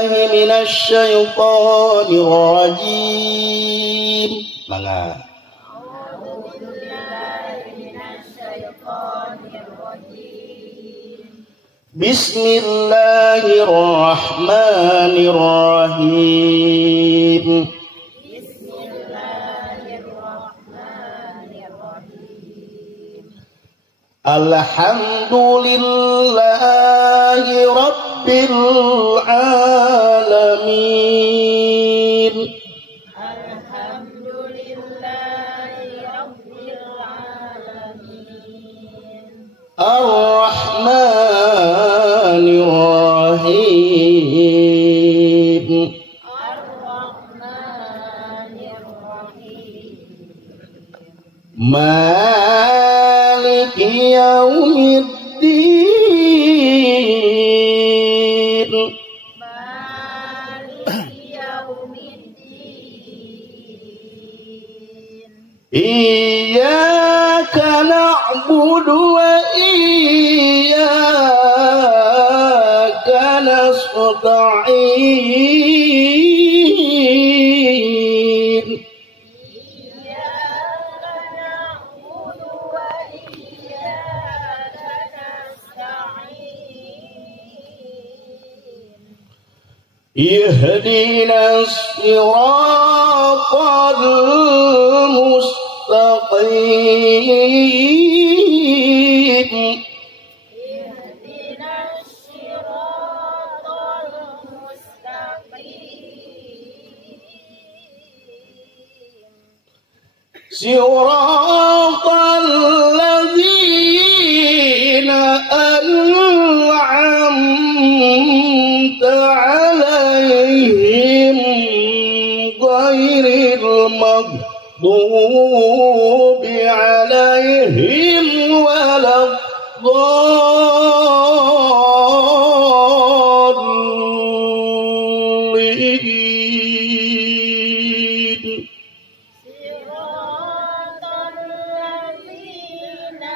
من الشيطان الرجيم. Mangga. Bismillahirrahmanirrahim. Alhamdulillahi Rabbil Alamin. Alhamdulillahi Rabbil Alamin. Ar-Rahmanir Rahim. Ar-Rahmanir Rahim. Maliki yaumiddin. Maliki yaumiddin. Iyyaka na'budu wa iyyaka nasta'in. Ihdinas siratal mustaqim. Ihdinas siratal mustaqim. Siratal ladzina an'amta 'alaihim ghairil maghdubi 'alaihim waladdallin. Siratal ladzina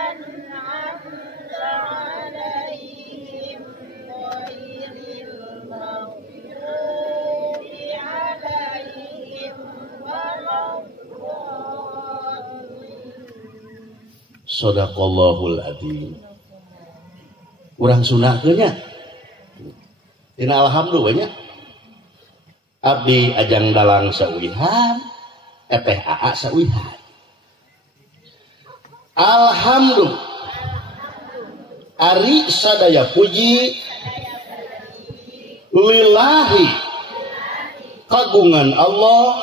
an'amta 'alaihim ghairil maghdubi 'alaihim waladdallin. Shadaqallahul adzim. Urang sunahkeun nya. Dina alhamdulillah nya. Abdi ajang dalang sauihan, teh aa sauihan. Alhamdulillah. Ari sadaya puji lillahi kagungan Allah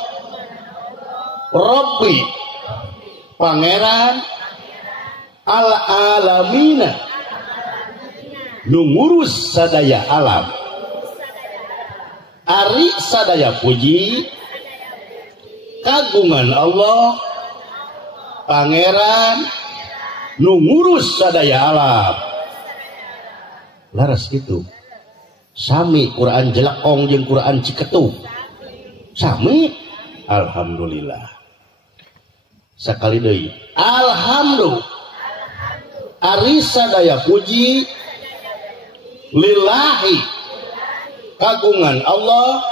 Rabbi pangeran al-alamina nu ngurus sadaya alam. Ari sadaya puji kagungan Allah pangeran nu ngurus sadaya alam. Laras gitu sami Quran jelekong jeung Quran ciketuk sami. Alhamdulillah. Sakali deui alhamdulillah. Ari sadaya puji lillahi kagungan Allah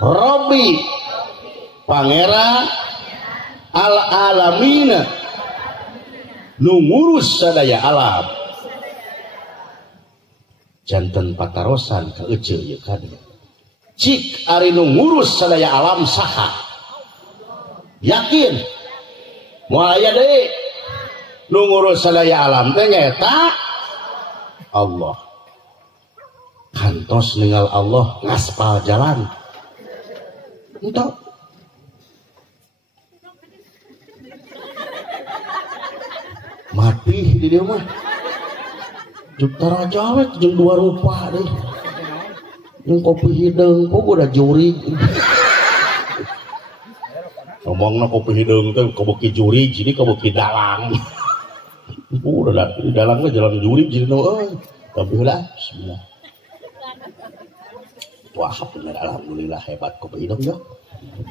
Rabbi pangeran al-alamina nu ngurus sadaya alam. Janten patarosan ka eceu ieu kan. Cik ari nu ngurus sadaya alam saha? Yakin moal aya deui nu ngurus sadaya alam teh nyaeta Allah. Kantos ninggal Allah ngaspal jalan. Entah. Mati di dia mah. Juk taraja we jeung dua rupa deh. Yang kopi hidung kok udah juri. Ngomongna kopi hidung teh kabeuki juri jadi kabeuki dalang. Udah di dalam mah jalan juri jadi euy. Tapi udah bismillah. Wah bener alhamdulillah hebat kopi hidung yo.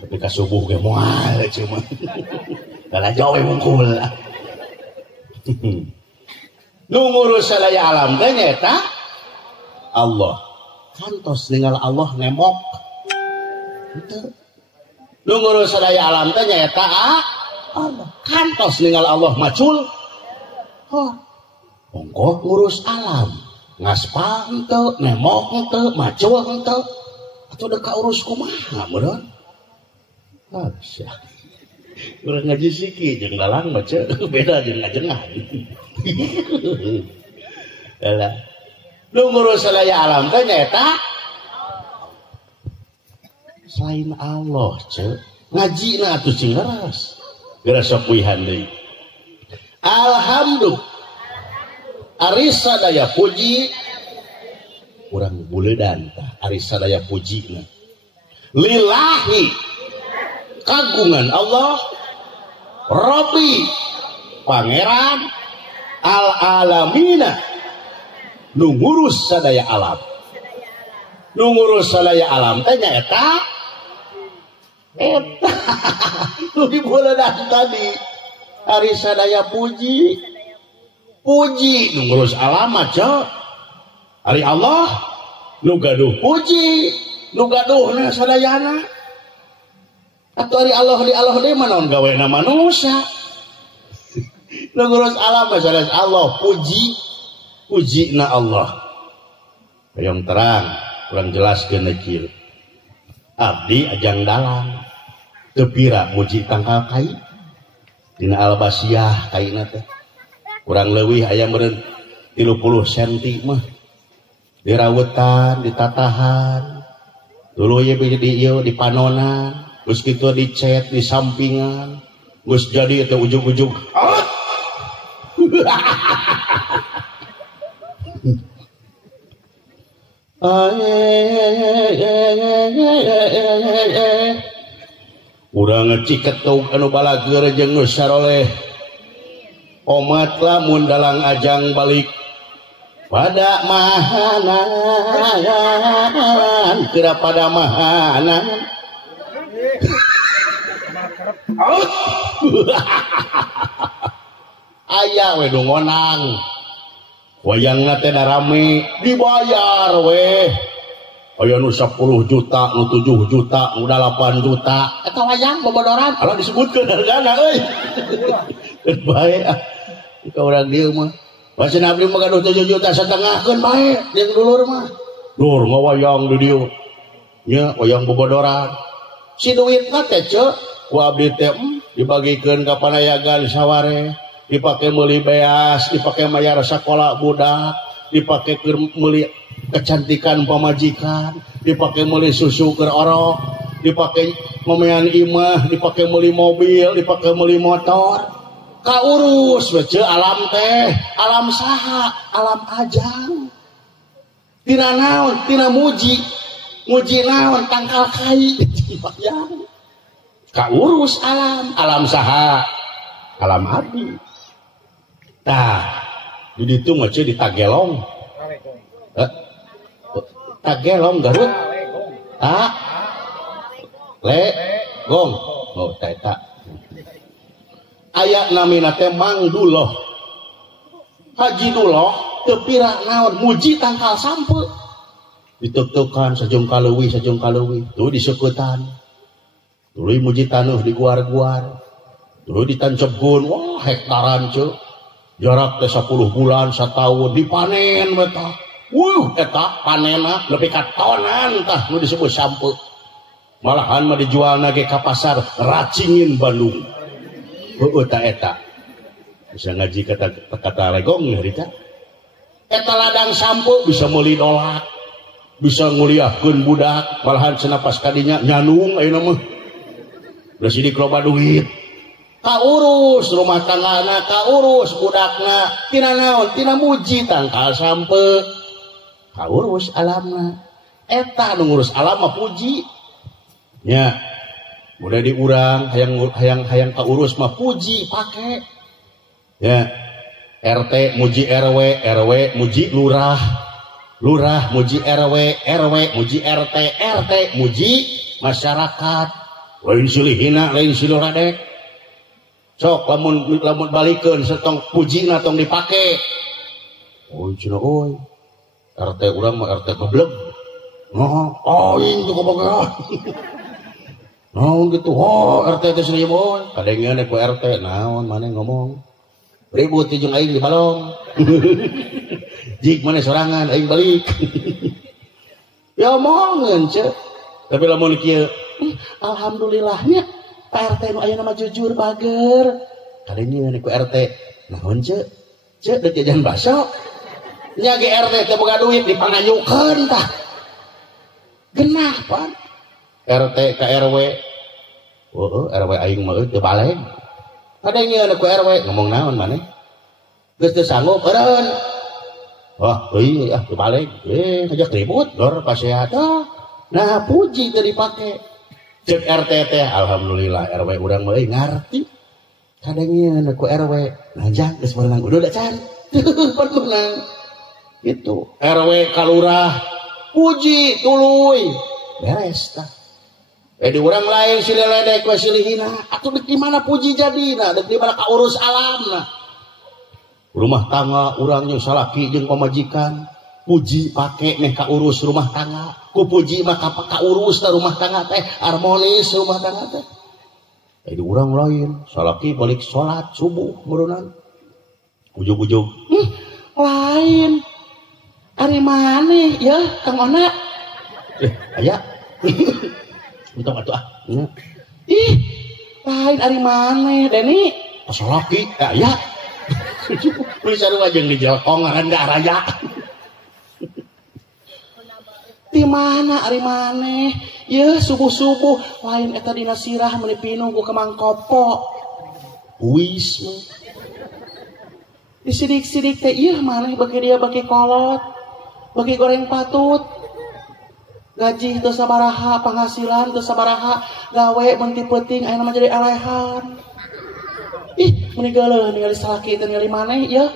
Tapi ka subuh ge moal cuma. Kala jauh mungkul. Nu ngurus sadaya alam teh nyaeta Allah. kantos ninggal Allah nemok henteu nu ngurus sadaya alam teh nyaeta Allah kantos ninggal Allah macul monggo ngurus alam ngaspal henteu nemok henteu macul henteu atuh deuk urus kumaha meureun bisa urang ngaji siki jeung dalang baca beda jeung ngajengan lah nu ngurus sadaya alam teh nyaeta selain Allah ce ngajina atuh cing geras sok wihan deui alhamdulillah ari sadaya puji urang buleudan tah ari sadaya pujina lillahi kagungan Allah Rabbi pangeran al alamina nu ngurus sadaya alam nu ngurus sadaya alam teh nyaeta eta nu dibuleudan tadi ari sadaya puji nu ngurus alam aja ari Allah nu gaduh puji nu gaduhna sadayana atau ari Allah di Allah deui manaon gawena manusia nu ngurus alam masalah Allah pujina Allah hayang terang kurang jelaskeun kieu abdi ajang dalang teu pira muji tangkal kai dina albasiah kaina teh kurang leuwih aya meureun 30 cm mah diraweutan ditatahan dulu ye di ieu di panonan geus kitu dicet di sampingan geus jadi teh ujug-ujug urang ngeciketuk anu balageur jeung nu saroleh omat lamun dalang ajang balik pada mahanan kira pada mahanan aya we nu ngonang wayangna teh da rame dibayar we aya nu 10 juta nu 7 juta nu 8 juta eta wayang bobodoran ala disebutkeun hargana euy bae ka urang dieu mah basa abdi mah gaduh 7 juta setengahkeun bae jeung dulur mah lur ngawayang di dieu nya wayang bobodoran si duitna teh ceuk ku abdi teh dibagikeun ka panayagan saware dipake meuli beas dipake mayar sakola budak dipake keur meuli kecantikan pamajikan dipake meuli susu keur orok dipake memean imah dipake meuli mobil dipake meuli motor kaurus we ceuk alam teh alam saha alam ajang tina naon tina muji naon tangkal kai bayang kaurus alam saha alam abdi tah di ditu mah ceuk di Tagelong Tagelong Garut gong oh eta aya namina teh Mang Duloh Haji Duloh teu pira naon muji tangkal sampeu dituk-tukan sajong kaleuwih tuh diseuketan tuluy muji tanuh di guar-guar tuluy ditancebkeun wah hektaran ceuk jarak teh 10 bulan sataun dipanen eta eta panena nepi ka tonan tah nu disebut sampeu malahan mah dijualna ge ka pasar Racingin Bandung heueuh ta eta bisa ngaji kata legong harita eta ladang sampeu bisa meuli dolak bisa nguliahkeun budak malahan cenah pas kadinya nyanung ayeuna mah da sidik loba duit kaurus rumah tanggana kaurus budakna tina naon tina muji tangkal sampeu kaurus alamna eta nu ngurus alam mah puji nya udah diurang hayang kaurus mah puji pake ya RT muji RW muji lurah muji RW muji RT muji masyarakat lain silihina lain siluradek sok lamun balikeun setong pujina tong dipake oh cenah RT urang mah RT goblok Oh ini juga bagian. Oh gitu, oh RT itu seribu. Kadangnya naik ke RT, naon mana ngomong. Ribut jeung aing di balong. Jik mana sorangan aing balik. Ya omongan cek. Tapi lamun kieu, alhamdulillahnya Pak RT nu aya nama jujur bager. Kadangnya naik ke RT, naon cek? Cek dek jajan baso. Nya ge RT teh boga duit dipanganyukeun tah. Genah pan. RT ka RW. RW aing mah teu baleng. Kadangnya anak RW ngomong naon maneh? Geus teu sanggup eureun. Wah, euy teu baleng. Ngajak ribut dor pasehat. Nah, puji teu dipake. Cek RT teh alhamdulillah RW urang mah ngarti. Kadangnya anak RW ngajak geus berenang udah da can. Pan menang. Itu RW kalurah puji tuluy beres tah. Di orang lain silih ledek we silih hina atuh dek di mana puji jadina dek di mana kaurus alamna. Rumah tangga urang jeung salaki jeung pamajikan puji pake meh kaurus rumah tangga ku puji mah kaurus da rumah tangga teh harmonis rumah tangga teh. Di urang lain salaki balik salat subuh murunan ujug-ujug lain ari maneh ya Kang Ona aya untung atuh ih lain ari maneh Deni salaki aya beli sarua jeung di Jelkong ngaran da raya di mana ari maneh ya subuh-subuh lain eta dina sirah meuli pinung ku Kemang Kopo wis disidik-sidik teh ieu maneh bagi dia bagi kolot bagi goreng patut gaji teu sabaraha penghasilan teu sabaraha gawe menti peuting aya mah jadi alehan ih mun geuleuh ningali salaki teh ningali maneh ya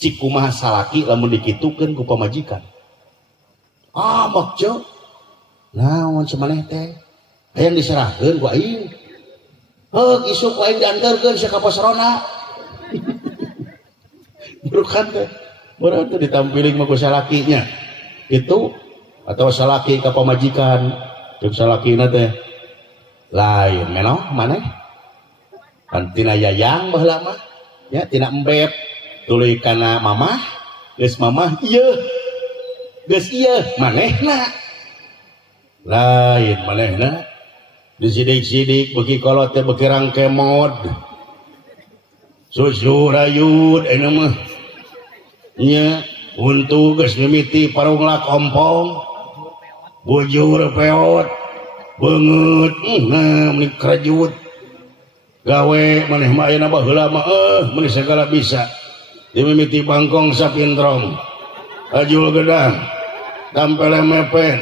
cik kumaha salaki lamun dikitukeun ku pamajikan makjo naon samaneh teh hayang diserahkeun ku aing heuk isuk ku aing dianterkeun sia ka pos rona burukan teh berarti ditampiling mah ku salakinya itu atau salaki ka pamajikan jeung salakina teh lain menoh maneh kan tina yayang baheula mah nya tina embeb tuluy kana mamah geus mamah ieu geus ieu manehna lain manehna disidik-sidik beuki kolot teh beuki rangke mod susu rayut aya mah nya untuk geus mimiti parungla kompong bujur peot beungeut nah meuni kerajut gawe maneh mah ayeuna baheula mah meuni segala bisa dimimiti bangkong sapintrong ajul gedang tampele mepet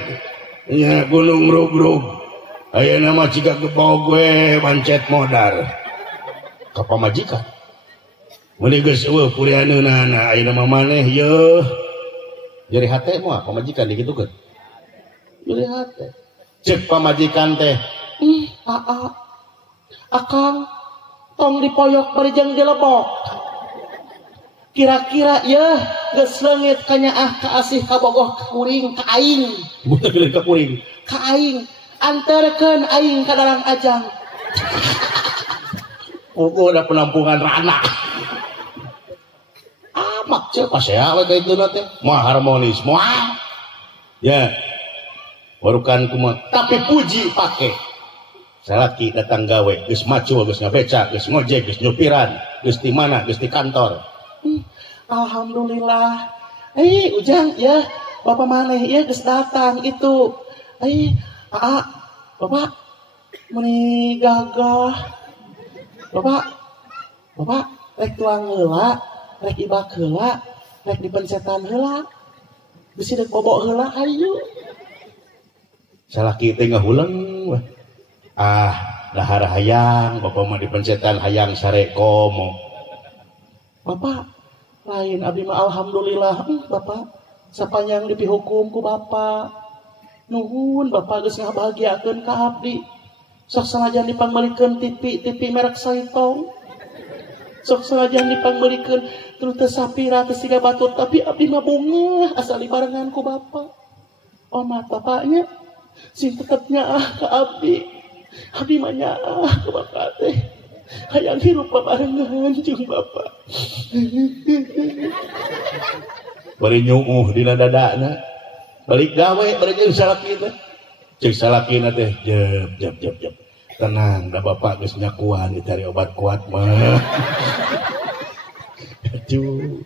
nya gunung rugrug ayeuna mah ciga gebog we bancet modar ka pamajikan meuni geus eueuh purianeunana ayeuna mah maneh yeuh jadi hate moal pamajikan digitukeun jadi hate cek pamajikan teh akang tong dipoyok bari jeung dilebok kira-kira ya geus leungit kanyaah ka asih ka bogoh ka kuring ka aing bukan geuleun ka kuring ka aing anterkeun aing ka dalang ajang udah penampungan rana amak cek pasea we ka ituna teh moal harmonis moal ya barukan kumaha tapi puji pake salaki datang gawe geus macul geus ngabeca geus ngojek geus nyupiran geus di mana geus di kantor alhamdulillah ujang ya bapak maneh ya geus datang itu bapak meuni gagah bapak rek tuang heula rek ibak heula rek dipencetan heula bisi deuk bobok heula ayo salaki teh ngahuleng weh dahar hayang bapak mah dipencetan hayang sare komo bapak lain abdi mah alhamdulillah bapak sapanjang dipihukum ku bapak nuhun bapak geus ngabahagiakeun ka abdi sok sanajan dipangbelikeun TV merek Saitong sok sanajan dipangbelikeun terus teu sapira teu siga batur tapi abdi mah bungah asal dibarengan ku bapak omat bapaknya sing tetepnya ke abdi manya ke bapak teh hayang hirup babarengan jeung bapak. Bari nyuuh dina dadana balik gawe bari jeung salakina cek salakina teh jep tenang da bapak geus nyakuan ditari obat kuat mah. Aduh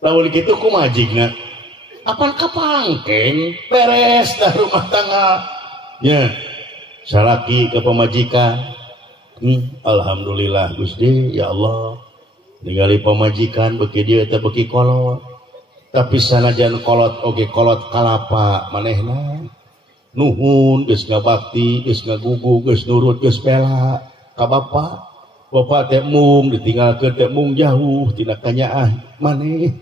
lamun kitu kumaha jigna apal kapangkeng beres dah rumah tangga nya salaki ke pamajikan. Alhamdulillah Gusti ya Allah ningali pamajikan beki dieu teh beki kolot tapi sanajan kolot oge kolot kalapa manehna nuhun geus ngabakti geus ngagugu geus nurut geus bela ka bapak teh mung ditinggalkeun teh mung jauh tina kanyaah maneh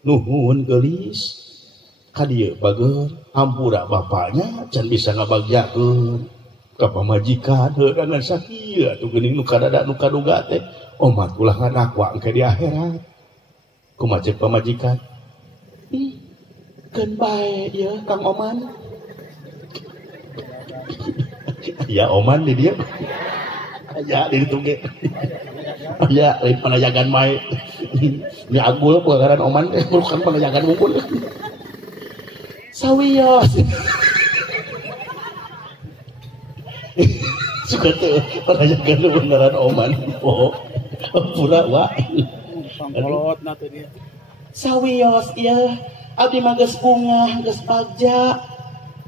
nuhun geulis ka dieu bageur hampura bapaknya can bisa ngabagjakeun ka pamajikan heurangan sakieu atuh geuning nu kadada nu kaduga teh omat ulah ngadakwa engke di akhirat kumaha ceuk pamajikan keun bae ieu Kang Oman. Ya Oman di dieu aya di ditu ge aya lain panajagan bae ni agul pelanggaran Oman teh bukan panajagan mungkul sawios suka tuh panajagan beneran Oman pura wae pangkolot na teh dia sawios ieu abdi mah geus bungah geus bagja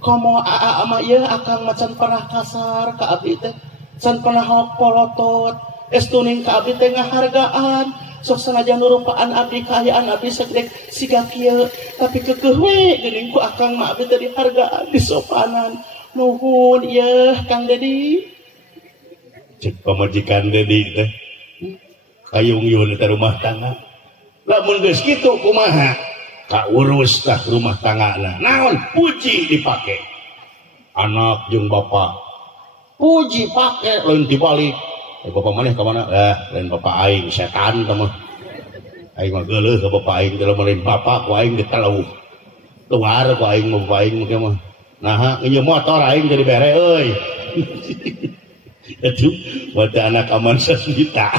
komo aa ama ieu akang macan pernah kasar ka abdi teh can pernah polotot estuning ka abdi teh ngahargaan sok sanajan nurumpaan abdi kaayaan abdi segede siga kieu tapi keukeuh we geuning ku akang mah abdi teh dihargaan disopanan nuhun ieu Kang Dedi. Cek pamajikan Dedi teh kayung-yung teh rumah tangga lamun geus kitu kumaha kaurus tah rumah tanggana naon puji dipake anak jeung bapak puji pake lain dibalik bapak maneh ka mana lain bapak aing setan tah mah aing mah geuleuh ka bapak aing teh lain bapak ku aing diteleuh tuar ku aing mah bapak aing mah nah ieu motor aing jadi bere euy. Atuh mata anak aman sasmita.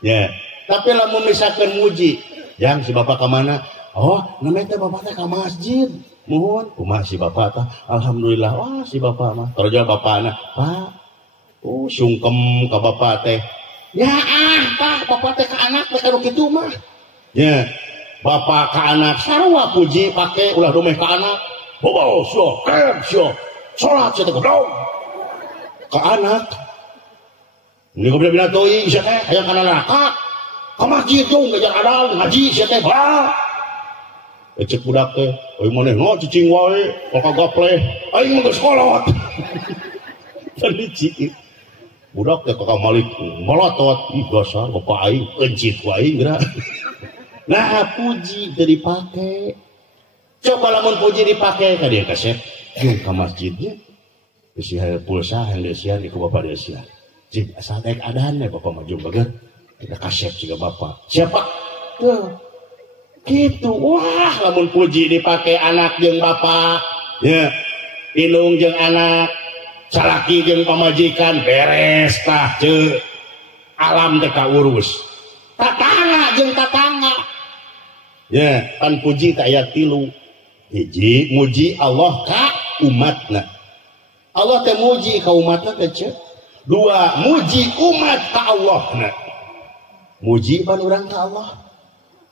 Ya tapi lamun misalkan muji yang si bapak ke mana oh namanya teh bapak teh ke masjid mohon kumaha si bapak teh alhamdulillah wah si bapak mah kerja bapak anak pak sungkem ke bapak teh ya pak bapak teh ke anak teh karo kitu mah ya bapak ke anak sarua puji pake ulah domeh ke anak bobo sio salat sia teh goblok ke anak ini goblok bina teuing sia teh hayang kana neraka ka masjid jeung ngajar adal ngaji sia teh bah cek budak teh euy maneh no cicing wae ka gapleh aing mah geus kolot licik budak teh ka malik molotot ih dasar bapak aing encit wae geura. Nah puji teu dipake coba lamun puji dipake ka dieu kaset jeung ka masjidnya geus aya pulsa yang deusian di ku bapak deusian cik asa daek adan we bapak maju baget kita kasep juga bapak siapa tuh gitu wah lamun puji dipake anak jeung bapak ya indung jeung anak salaki jeung pamajikan beres tah ceuk alam teh kaurus tatangga jeung tatangga ya pan puji teh aya 3 hiji muji Allah ka umatna Allah teh muji ka umatna teh ceuk 2 muji umat ka Allahna muji pan urang ka Allah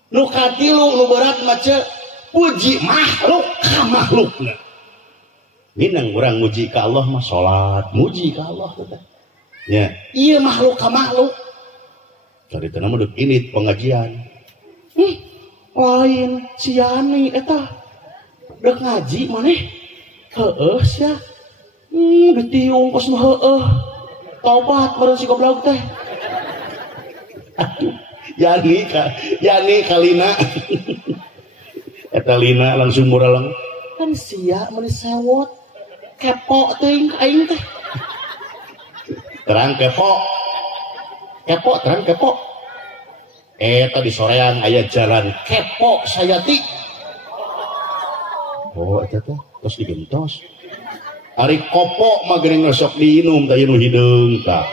nu katilu nu berat maca puji makhluk ka makhlukna minang urang muji ka Allah mah salat muji ka Allah teh ya ieu makhluk ka makhluk cari teh mah deuk ini pengajian lain si Yani eta deuk ngaji maneh heueuh sia ditiung kos heueuh tobat bareng si goblok teh aduh Yani kalina eta lina langsung muraleng kan sia meuni sewot kepo teuing aing teh terang kepo terang kepo eta di sorean aya jalan kepo sayati Oh eta teh tos digentos. Ari kopok mah geuning resok diinum tah nu hideung tah.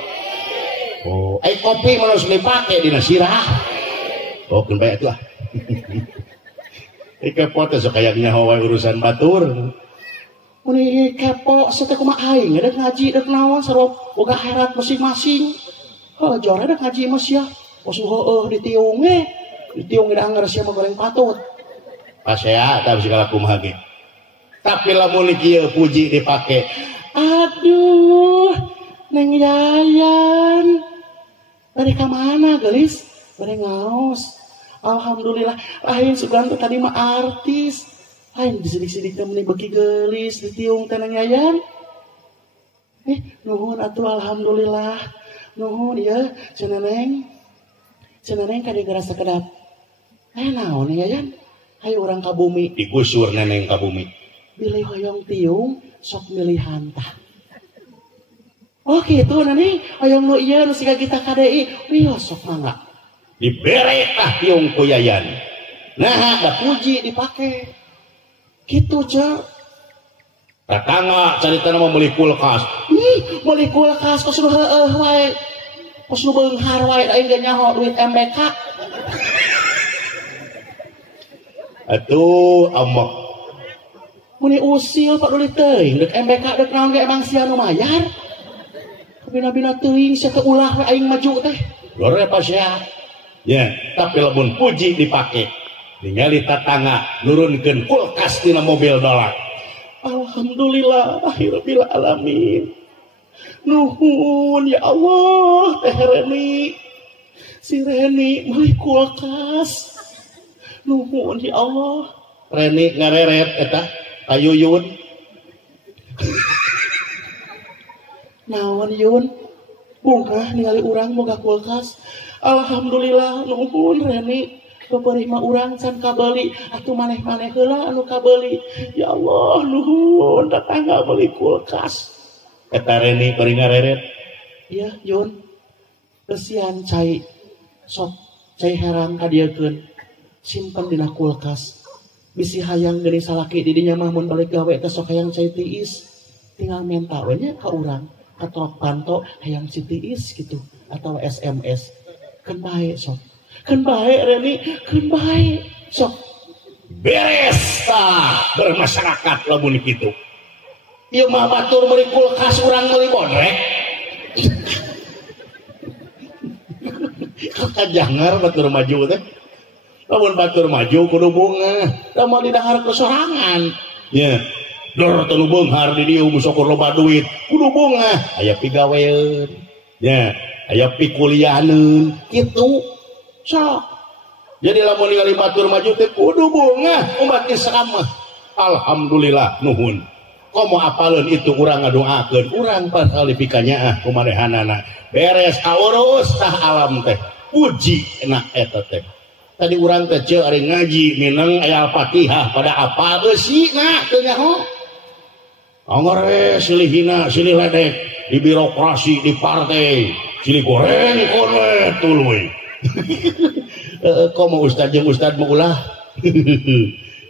Oh, kopi mah harus dipake dina sirah. Oh, keun bae atuh. Kepo teh sok aya nyaho wae urusan batur. Mun kepo sateu kumaha aing deuk ngaji deuk naon sarua boga herat masing-masing. Heuh, jora deuk ngaji mah sia. Posu heueuh ditiung we. Ditiung da anger sia mah goreng patut. Pasea tah segala kumaha ge. Tapi lamun kieu puji dipake. Aduh, Neng Yayan. Bade ka mana gelis? Bade ngaos. Alhamdulillah, lain sugan tadi mah artis. Lain disidik-sidik teh meuni beuki gelis ditiung teh Neng Yayan. Nuhun atuh alhamdulillah. Nuhun ya, cenah Neng. Cenah Neng ka digara sakedap. Naon Neng Yayan? Hayu urang ka bumi. Digusur Neneng ka bumi. Bilih hoyong tiung sok milihan tah. Oh gitu Neneng, hoyong nu ieu nu siga kita KDI, wios sok mangga. Dibere tah tiung ku Yayan. Nah, da puji dipake. Kitu ce. Tatangga caritana mah meuli kulkas. Meuli kulkas kos nu heueuh wae. Kos nu beunghar wae da aing nyaho duit MBK. Atuh amak. Muni usil Pak Duli teuing deuk MBK deuk naon ge emang sia nu mayar. Bina-bina teuing sia teu ulah we aing maju teh. Lore pa sia. Ya, tapi lamun puji dipake. Ningali tatangga nurunkeun kulkas dina mobil dolar. Alhamdulillah akhiril alamin. Nuhun ya Allah teh Reni. Si Reni meuli kulkas. Nuhun ya Allah. Reni ngareret eta Ayuyun. Naon Yun? Bungkah ningali urang boga kulkas. Alhamdulillah nuhun Reni. Peperih mah urang can kabeli atuh maneh-maneh heula anu kabeli. Ya Allah nuhun datangga beli kulkas. Eta Reni bari ngareret. Iya Yun. Kesian cai sok cai herang kadiekeun. Simpen dina kulkas. Bisi hayang geuning salaki di dinya mah mun balik gawe teh sok hayang cai tiis. Tinggal minta we nya ka urang, ka trok panto hayang si tiis gitu atau SMS. Keun bae sok. Keun bae Reni, keun bae sok. Beres tah bermasyarakat lamun kitu. Ieu mah batur meuli kulkas urang meuli bodrek. Kajangar batur maju teh. Lamun batur maju kudu bunga, lamun di dahar kesorangan. Ya, dor teu beunghar di dieu musokur loba duit, kudu bunga, aya pigaweun. Ya, aya pikulianeun, kitu. Sok. Jadi lamun ningali batur maju teh kudu bunga, umat Islam mah. Alhamdulillah nuhun. Komo apaleun itu urang ngadoakeun, urang padahal dipikanya kumanehanana. Beres kaurus tah alam teh. Puji enak eta teh. Tadi urang teh ceu ari ngaji mineng aya Al-Fatihah pada apa eusina teu nyaho. Anggar we silih hina silih ledek di birokrasi di partai silih goreng kon we tuluy. Komo ustad jeung ustad mah ulah.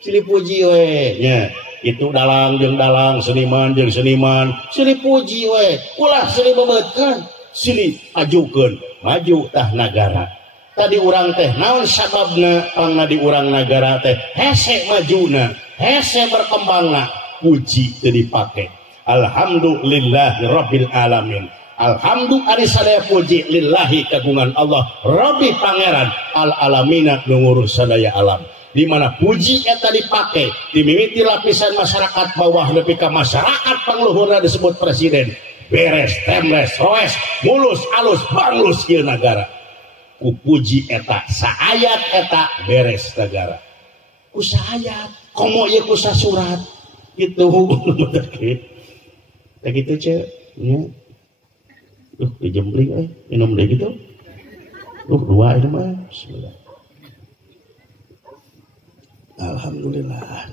Silih puji we nya. Itu dalang jeung dalang, seniman jeung seniman, silih puji we. Ulah silih bebeutkeun, silih ajukeun, maju tah nagara. Tadi urang teh naon sababna pangna di urang nagara teh hese majuna, hese berkembangna, puji teu dipake. Alhamdulillah rabbil alamin. Alhamdulillah ari sadaya puji lillahi kagungan Allah Rabbi pangeran al alamina nu ngurus sadaya alam. Di mana puji eta dipake di mimiti lapisan masyarakat bawah nepi ka masyarakat pangluhurna disebut presiden. Beres, temles, roes, mulus, alus, banglus ieu nagara. Ku puji eta saayat eta beres negara. Ku saayat, komo ieu ku sasurat gitu. Kayak gitu ce. Ya. Dijembling minum deui gitu. Dua ini mah. Bismillah. Alhamdulillah.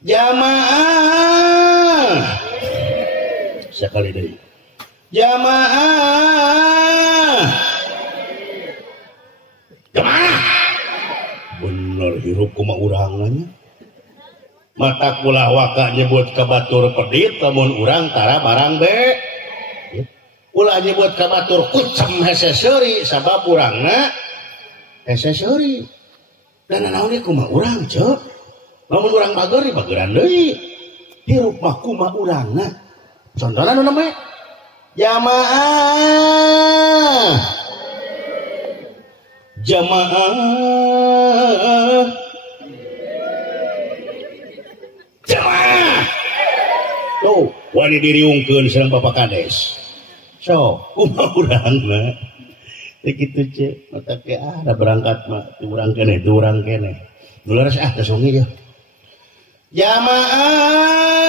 Jamaah. Sekali deui. Jamaah. Kemana? Bener hirup kuma urang nanya. mata kula waka nyebut ka batur pedit lamun urang tara barang be ulah nyebut ka batur kucem hese seuri sabab urangna hese seuri dan naon ieu kumaha urang ceu lamun urang bager di bageran deui hirup mah kumaha urangna contohna nu namanya jamaah tuh wani diriungkeun sareng Bapak Kades so kumaha urangna teh kitu ce mata ke ada berangkat mah tu urang keneh nu leres teh songi ya jamaah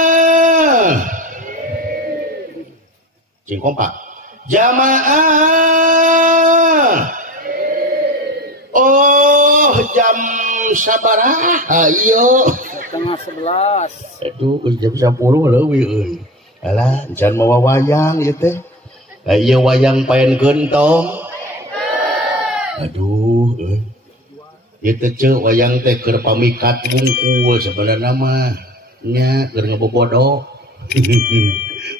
cing kompak jamaah oh jam sabaraha ieu setengah 11 aduh jam 10 leuwih euy alah encan mawa wayang ieu teh ieu wayang paenkeun tong aduh ieu teh ceu wayang teh keur pamikat bungkul sebenarnya mah nya keur ngebobodo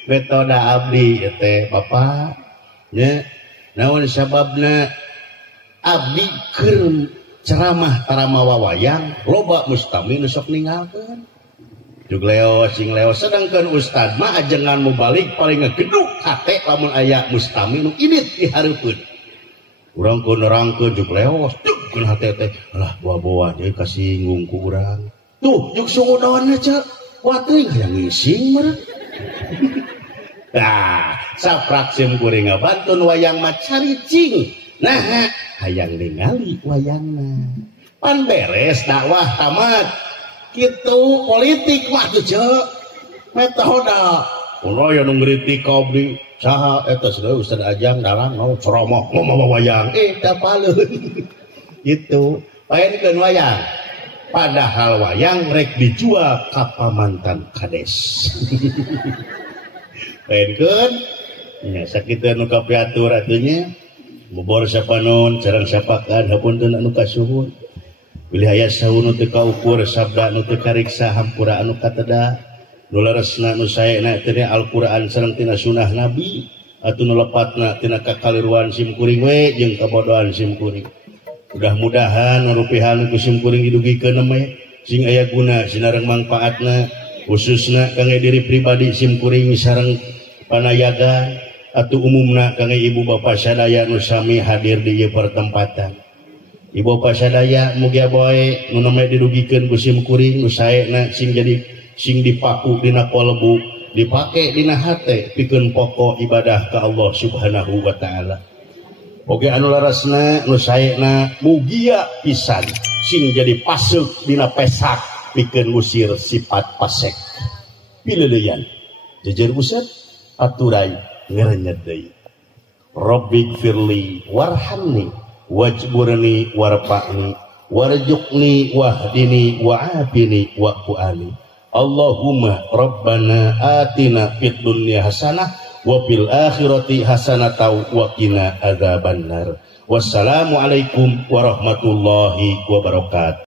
metode abdi ieu teh Bapak nya naon sababna abdi keur ceramah tara mawa wayang loba mustami nu sok ninggalkeun jug leos cing leos sedangkeun ustad mah ajengan mubalik paling ngegeduk hate lamun aya mustami nu idit di hareupeun urang ku nerangkeun jug leos jug keun hate teh alah bawa deui kasinggung ku urang tuh jug sungudoonna ceu wa teuing hayang ngising meureun nah saprak sim kuring ngabantun wayang mah caricing nah hayang ningali wayangna pan beres dakwah tamat kitu politik mah tuh ceu metode ulah ya nu ngritik ka abdi saha eta saudara Ustaz Ajang dalang nu ceramah ngomong wayang da paleun kitu paenkeun wayang padahal wayang rek dijual ka pamantan Kades paenkeun nya sakitu nu kapiatur atunya bobor sapanon carang sapakan hapunten anu kasuhun pilih aya saunu teu kaukur sabda anu teu kariksa hampura anu kateda nu leresna nu saena tina Al-Qur'an sareng tina sunah Nabi atuh nu lepatna tina kakaliruan sim kuring we jeung kabodohan sim kuring mudah-mudahan rupihan ku sim kuring didugikeun we sing aya guna sinareng mangpaatna khususna kangge diri pribadi sim kuring sareng panayaga atau umumna kangge ibu bapak sadaya nu sami hadir di ieu pertempatan ibu bapak sadaya mugia bae nu name dirugikeun ku sim kuring nu saena sing jadi sing dipaku dina kolbu dipake dina hate pikeun pokok ibadah ka Allah Subhanahu wa taala oge anu larasna nu saena mugia pisan sing jadi pasuk dina pesak pikeun ngusir sifat pasek pileuleyan jejer usad aturai ngerenyet deui Rabbik firli warhamni wajburni warfa'ni warzuqni wahdini wa'afini wa'fu'ani Allahumma rabbana atina fid dunya hasanah wa fil akhirati hasanatan wa qina adzabannar wassalamu alaikum warahmatullahi wabarakatuh.